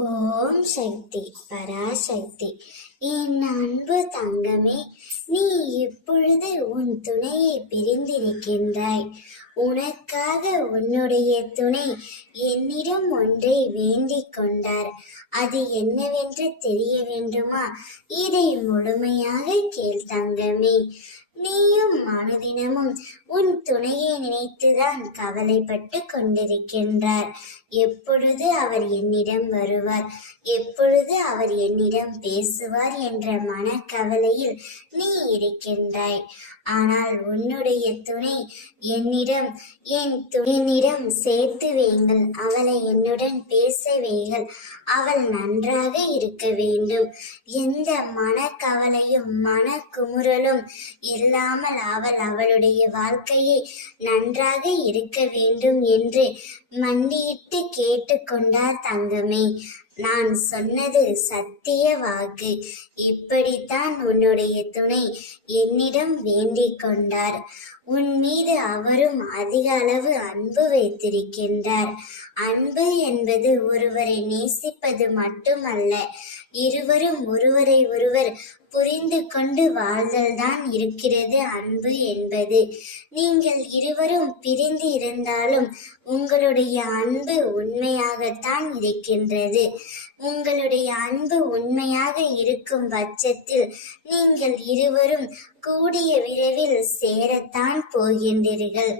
ஓம் சக்தி பராசக்தி. என் அன்பு தங்கமே, நீ இப்பொழுது உன் துணையை பிரிந்திருக்கின்றாய். உனக்காக உன்னுடைய துணை என்னிடம் ஒன்றை வேண்டிக் கொண்டார். அது என்னவென்று தெரிய வேண்டுமா? இதை முழுமையாக கேள் தங்கமே. நீயும் மனுதினமும் உன் துணையை நினைத்துதான் கவலைப்பட்டு கொண்டிருக்கின்றார். எப்பொழுது அவர் என்னிடம் வருவார், எப்பொழுது அவர் என்னிடம் பேசுவார் என்ற மனக்கவலையில் நீ இருக்கின்றாய். ஆனால் உன்னுடைய துணை என்னிடம் சேர்த்து வைங்கள், அவளை என்னுடன் பேச வைங்கள், அவள் நன்றாக இருக்க வேண்டும். எந்த மனக்கவலையும் மனக்குமுறலும் இல்லாமல் அவளுடைய வாழ்க்கையை நன்றாக இருக்க வேண்டும் என்று மண்டியிட்டு கேட்டுக்கொண்டார் தங்கமே. நான் சொன்னது சத்திய வாக்கு. இப்படித்தான் உன்னுடைய துணை என்னிடம் வேண்டிக் கொண்டார். உன் மீது அவரும் அதிக அளவு அன்பு வைத்திருக்கின்றார். அன்பு என்பது ஒருவரை நேசிப்பது மட்டுமல்ல, இருவரும் ஒருவரை ஒருவர் புரிந்து கொண்டு வாழ்தல்தான் இருக்கிறது அன்பு என்பது. நீங்கள் இருவரும் பிரிந்து இருந்தாலும் உங்களுடைய அன்பு உண்மையாகத்தான் இருக்கின்றது. உங்களுடைய அன்பு உண்மையாக இருக்கும் பட்சத்தில் நீங்கள் இருவரும் கூடிய விரைவில் சேரத்தான் போகின்றீர்கள்.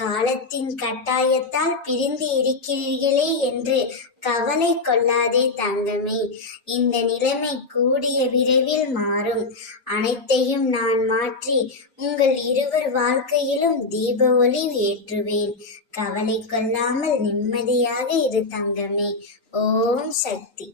காலத்தின் கட்டாயத்தால் பிரிந்து இருக்கிறீர்களே என்று கவலை கொள்ளாதே தங்கமே. இந்த நிலைமை கூடிய விரைவில் மாறும். அனைத்தையும் நான் மாற்றி உங்கள் இருவர் வாழ்க்கையிலும் தீப ஒளி ஏற்றுவேன். கவலை கொள்ளாமல் நிம்மதியாக இரு தங்கமே. ஓம் சக்தி.